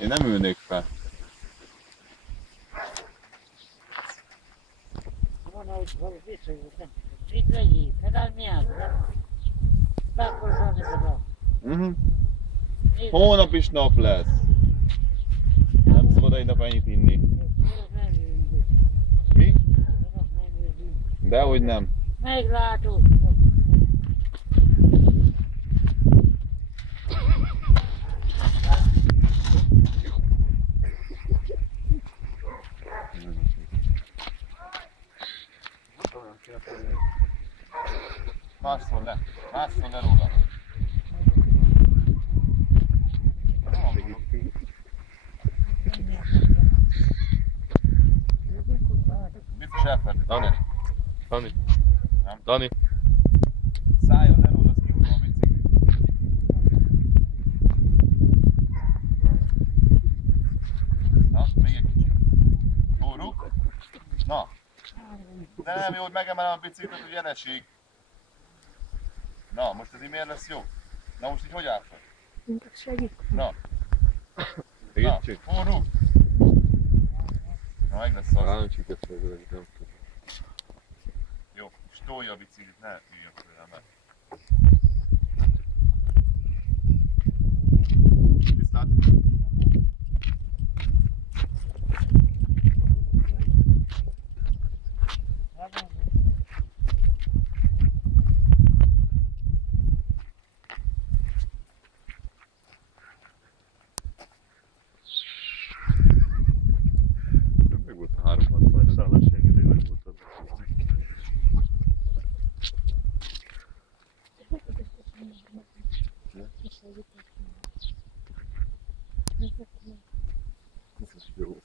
Én nem ülnék fel. Van ott valami viszonylag, nem tudom. Itt legyél, hát mi az, nem? Bekosodni oda. Hónap is nap lesz. Nem szabad egy nap ennyit inni. Mi? Dehogy nem. Meglátod. Másszol le róla. Biztos elfelejtett. Dani. Nem? Dani. Szálljon le róla, az kihúzom a biciklit. Na, még egy kicsit. Túruk. Na. De nem jó, hogy megemelem a biciklit, hogy elesik. Na, most ez így miért lesz jó? Na most így hogy áll fel? Segít. Na. Na, forró. Na, meg lesz az. Jó, és tolja a biciklit, ne üljön föl, mert... Tisztát? Meg volt a 360 szállás engedély, meg volt a... Biztos jó.